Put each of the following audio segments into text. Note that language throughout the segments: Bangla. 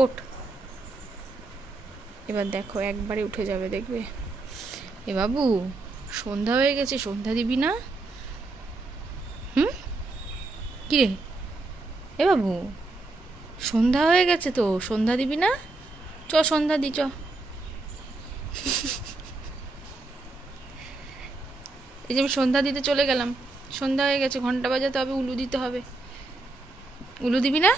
ওঠ, এবার দেখো একবারে উঠে যাবে, দেখবে। এ বাবু, সন্ধ্যা হয়ে গেছে, সন্ধ্যা দিবি না? কি রে এ বাবু, সন্ধ্যা হয়ে গেছে তো, সন্ধ্যা দিবি না? চ সন্ধ্যা দি, চ। এই যে আমি সন্ধ্যা দিতে চলে গেলাম, সন্ধ্যা হয়ে গেছে, ঘন্টা বাজাতে হবে, উলু দিতে হবে। উলু দিবি না?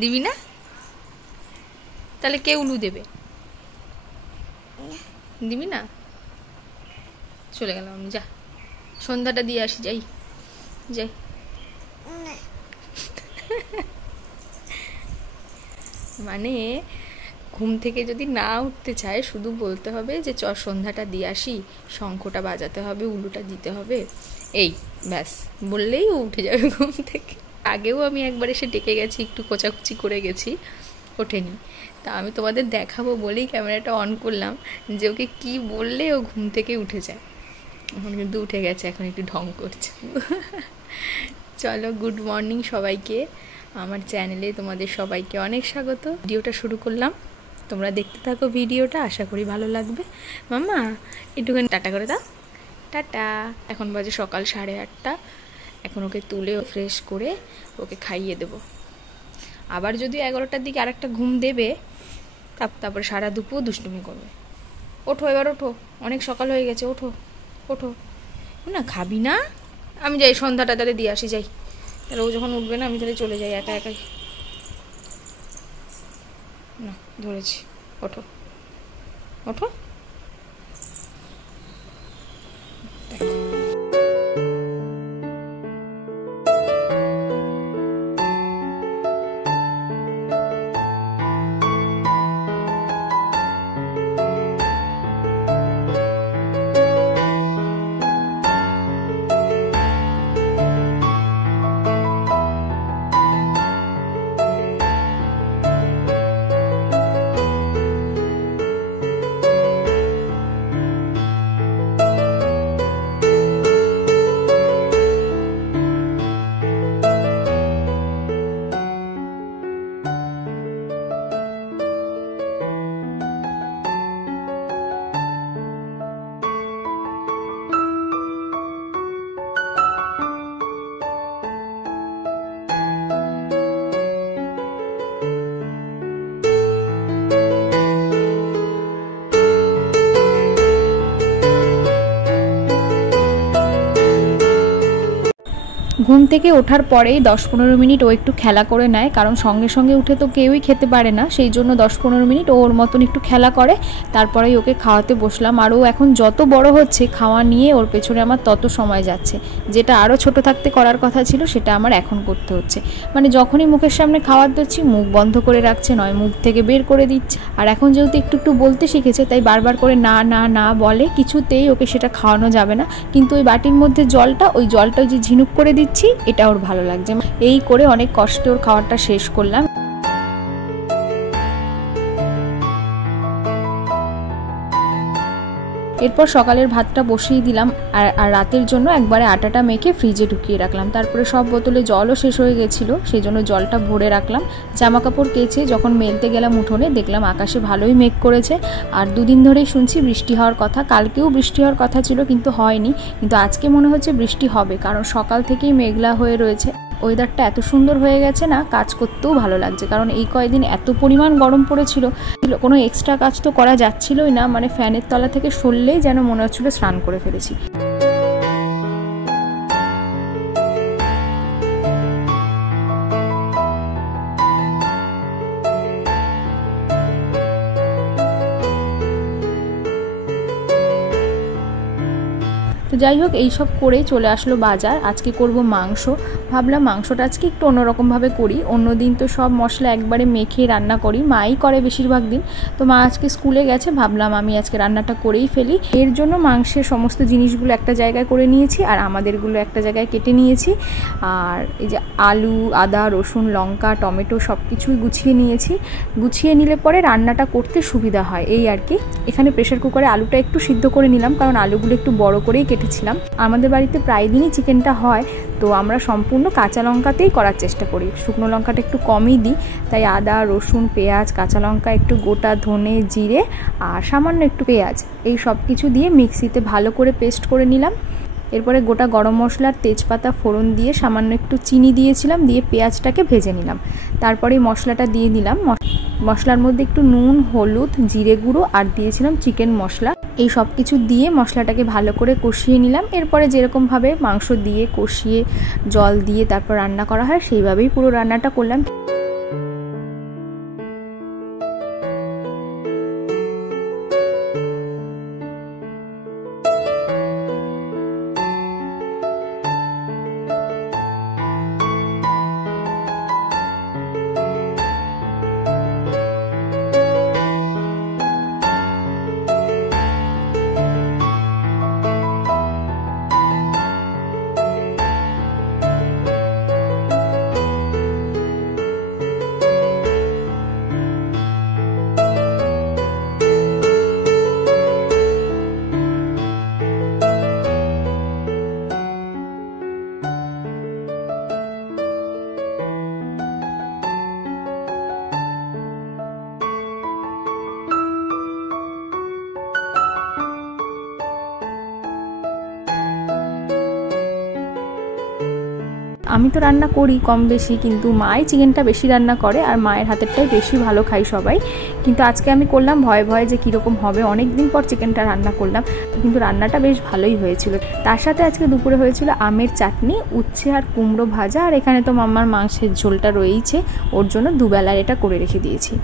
দিবি না? তাহলে কে উলু দেবে? দিবি না? চলে গেলাম আমি, যা সন্ধ্যাটা দিয়ে আসি, যাই যাই। মানে ঘুম থেকে যদি না উঠতে চায়, শুধু বলতে হবে যে চ সন্ধ্যাটা দিয়ে আসি, শঙ্খটা বাজাতে হবে, উলুটা দিতে হবে, এই ব্যাস বললেই ও উঠে যাবে ঘুম থেকে। আগেও আমি একবার এসে ডেকে গেছি, একটু কোচাকুচি করে গেছি, ওঠেনি। তা আমি তোমাদের দেখাবো বলেই ক্যামেরাটা অন করলাম যে ওকে কি বললে ও ঘুম থেকে উঠে যায়। এখন কিন্তু উঠে গেছে, এখন একটু ঢং করছে। চলো, গুড মর্নিং সবাইকে, আমার চ্যানেলে তোমাদের সবাইকে অনেক স্বাগত। ভিডিওটা শুরু করলাম, তোমরা দেখতে থাকো ভিডিওটা, আশা করি ভালো লাগবে। মাম্মা একটুখানি টাটা করে দাও, টাটা। এখন বাজে সকাল 8:30, এখন ওকে তুলে ফ্রেশ করে ওকে খাইয়ে দেব। আবার যদি 11টার দিকে আরেকটা ঘুম দেবে, তারপরে সারা দুপুর দুষ্টুমি করবে। ওঠো এবার, ওঠো, অনেক সকাল হয়ে গেছে, ওঠো ওঠো। না খাবি না? আমি যাই সন্ধ্যাটা তাহলে দিয়ে আসি, যাই। তাহলে ও যখন উঠবে না, আমি তাহলে চলে যাই একা একাই। না ধরেছি, ওঠো ওঠো। ঘুম থেকে ওঠার পরেই 10-15 মিনিট ও একটু খেলা করে নেয়, কারণ সঙ্গে সঙ্গে উঠে তো কেউই খেতে পারে না, সেই জন্য 10-15 মিনিট ও ওর মতন একটু খেলা করে, তারপরেই ওকে খাওয়াতে বসলাম। আর ও এখন যত বড় হচ্ছে, খাওয়া নিয়ে ওর পেছনে আমার তত সময় যাচ্ছে, যেটা আরও ছোট থাকতে করার কথা ছিল সেটা আমার এখন করতে হচ্ছে। মানে যখনই মুখের সামনে খাওয়ার দিচ্ছি, মুখ বন্ধ করে রাখছে, নয় মুখ থেকে বের করে দিচ্ছে। আর এখন যেহেতু একটু একটু বলতে শিখেছে, তাই বারবার করে না না না বলে, কিছুতেই ওকে সেটা খাওয়ানো যাবে না। কিন্তু ওই বাটির মধ্যে জলটা, ওই জলটা যে ঝিনুক করে দিচ্ছি, এটা ওর ভালো লাগছে। এই করে অনেক কষ্টে ওর খাবারটা শেষ করলাম। এরপর সকালের ভাতটা বসিয়ে দিলাম, আর রাতের জন্য একবারে আটাটা মেখে ফ্রিজে ঢুকিয়ে রাখলাম। তারপরে সব বোতলে জলও শেষ হয়ে গেছিলো, সেই জন্য জলটা ভরে রাখলাম। জামা কাপড় কেচে যখন মেলতে গেলাম উঠোনে, দেখলাম আকাশে ভালোই মেঘ করেছে। আর দুদিন ধরেই শুনছি বৃষ্টি হওয়ার কথা, কালকেও বৃষ্টি হওয়ার কথা ছিল কিন্তু হয়নি, কিন্তু আজকে মনে হচ্ছে বৃষ্টি হবে, কারণ সকাল থেকেই মেঘলা হয়ে রয়েছে। ওয়েদারটা এত সুন্দর হয়ে গেছে না, কাজ করতেও ভালো লাগছে, কারণ এই কয়েকদিন এত পরিমাণ গরম পড়েছিল, কোনো এক্সট্রা কাজ তো করা যাচ্ছিলই না। মানে ফ্যানের তলা থেকে সরলেই যেন মনে হচ্ছিল স্নান করে ফেলেছি। তো যাই হোক, এইসব করেই চলে আসলো বাজার। আজকে করব মাংস, ভাবলাম মাংসটা আজকে একটু অন্যরকমভাবে করি। অন্যদিন তো সব মশলা একবারে মেখে রান্না করি, মাই করে বেশিরভাগ দিন। তো মা আজকে স্কুলে গেছে, ভাবলাম আমি আজকে রান্নাটা করেই ফেলি। এর জন্য মাংসের সমস্ত জিনিসগুলো একটা জায়গায় করে নিয়েছি, আর আমাদেরগুলো একটা জায়গায় কেটে নিয়েছি। আর এই যে আলু, আদা, রসুন, লঙ্কা, টমেটো সব কিছুই গুছিয়ে নিয়েছি। গুছিয়ে নিলে পরে রান্নাটা করতে সুবিধা হয়, এই আর কি। এখানে প্রেশার কুকারে আলুটা একটু সিদ্ধ করে নিলাম, কারণ আলুগুলো একটু বড় করেই কেটে দিয়েছিলাম। আমাদের বাড়িতে প্রায় দিনই চিকেনটা হয়, তো আমরা সম্পূর্ণ কাঁচা লঙ্কাতেই করার চেষ্টা করি, শুকনো লঙ্কাটা একটু কমই দিই। তাই আদা, রসুন, পেঁয়াজ, কাঁচা লঙ্কা, একটু গোটা ধনে, জিরে আর সামান্য একটু পেঁয়াজ, এই সব কিছু দিয়ে মিক্সিতে ভালো করে পেস্ট করে নিলাম। এরপরে গোটা গরম মশলার তেজপাতা ফোড়ন দিয়ে সামান্য একটু চিনি দিয়েছিলাম, দিয়ে পেঁয়াজটাকে ভেজে নিলাম। তারপরে মশলাটা দিয়ে দিলাম। মশলার মধ্যে একটু নুন, হলুদ, জিরে গুঁড়ো আর দিয়েছিলাম চিকেন মশলা। এই সব কিছু দিয়ে মশলাটাকে ভালো করে কষিয়ে নিলাম। এরপরে যেরকমভাবে মাংস দিয়ে কষিয়ে জল দিয়ে তারপর রান্না করা হয় সেইভাবেই পুরো রান্নাটা করলাম। আমি তো রান্না করি কম বেশি, কিন্তু মাই চিকেনটা বেশি রান্না করে আর মায়ের হাতেরটাই বেশি ভালো খাই সবাই। কিন্তু আজকে আমি করলাম ভয়ে ভয়ে যে কীরকম হবে, অনেক দিন পর চিকেনটা রান্না করলাম, কিন্তু রান্নাটা বেশ ভালোই হয়েছিল। তার সাথে আজকে দুপুরে হয়েছিল আমের চাটনি, উচ্ছে আর কুমড়ো ভাজা, আর এখানে তো মাম্মার মাংসের ঝোলটা রয়েইছে, ওর জন্য দুবেলার এটা করে রেখে দিয়েছি।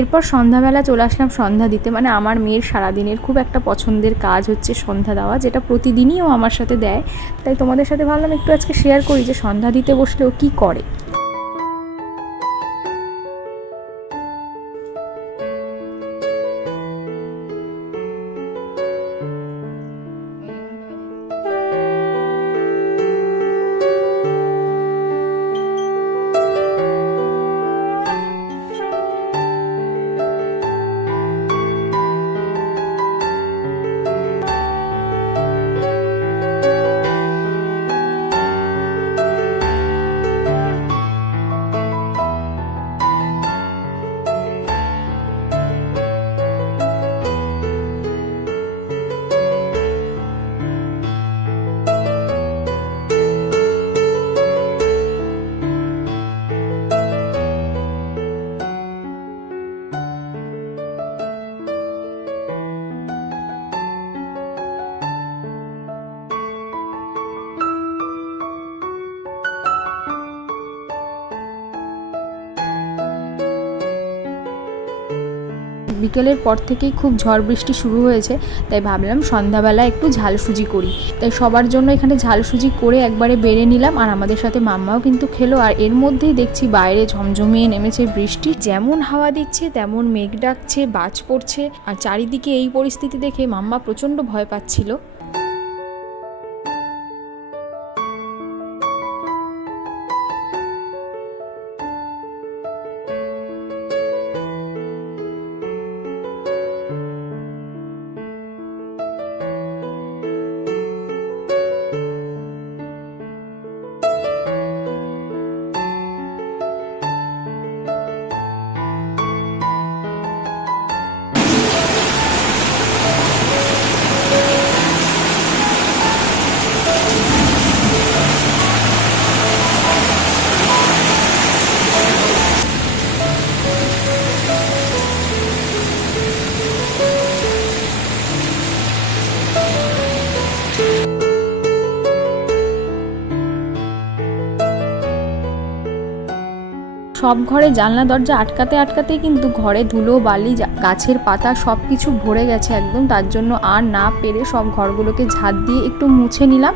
এরপর সন্ধ্যাবেলা চলে আসলাম সন্ধ্যা দিতে। মানে আমার মেয়ের সারাদিনের খুব একটা পছন্দের কাজ হচ্ছে সন্ধ্যা দেওয়া, যেটা প্রতিদিনই ও আমার সাথে দেয়। তাই তোমাদের সাথে ভাবলাম একটু আজকে শেয়ার করি যে সন্ধ্যা দিতে বসলে ও কী করে। বিকেলের পর থেকেই খুব ঝড় বৃষ্টি শুরু হয়েছে, তাই ভাবলাম সন্ধ্যাবেলা একটু ঝালসুজি করি। তাই সবার জন্য এখানে ঝালসুজি করে একবারে বেড়ে নিলাম, আর আমাদের সাথে মাম্মাও কিন্তু খেলো। আর এর মধ্যেই দেখছি বাইরে ঝমঝমিয়ে নেমেছে বৃষ্টি, যেমন হাওয়া দিচ্ছে তেমন মেঘ ডাকছে, বাজ পড়ছে। আর চারিদিকে এই পরিস্থিতি দেখে মাম্মা প্রচণ্ড ভয় পাচ্ছিল। সব ঘরে জানলা দরজা আটকাতে আটকাতেই কিন্তু ঘরে ধুলো বালি গাছের পাতা সব কিছু ভরে গেছে একদম। তার জন্য আর না পেরে সব ঘরগুলোকে ঝাঁট দিয়ে একটু মুছে নিলাম।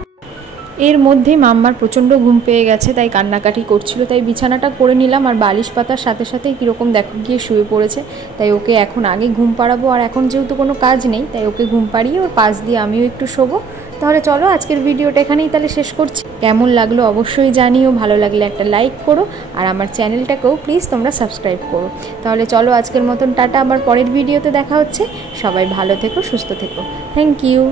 এর মধ্যেই মাম্মার প্রচণ্ড ঘুম পেয়ে গেছে, তাই কান্নাকাটি করছিল, তাই বিছানাটা করে নিলাম। আর বালিশ পাতার সাথে সাথে কীরকম দেখো গিয়ে শুয়ে পড়েছে, তাই ওকে এখন আগে ঘুম পাড়াবো। আর এখন যেহেতু কোনো কাজ নেই, তাই ওকে ঘুম পাড়িয়ে ওর পাশ দিয়ে আমিও একটু শোবো। তাহলে চলো আজকের ভিডিওটা এখানেই তাহলে শেষ করছি। কেমন লাগলো অবশ্যই জানিও, ভালো লাগলে একটা লাইক করো, আর আমার চ্যানেলটাকেও প্লিজ তোমরা সাবস্ক্রাইব করো। তাহলে চলো আজকের মতন টাটা, আবার পরের ভিডিওতে দেখা হচ্ছে। সবাই ভালো থেকো, সুস্থ থেকো। Thank you.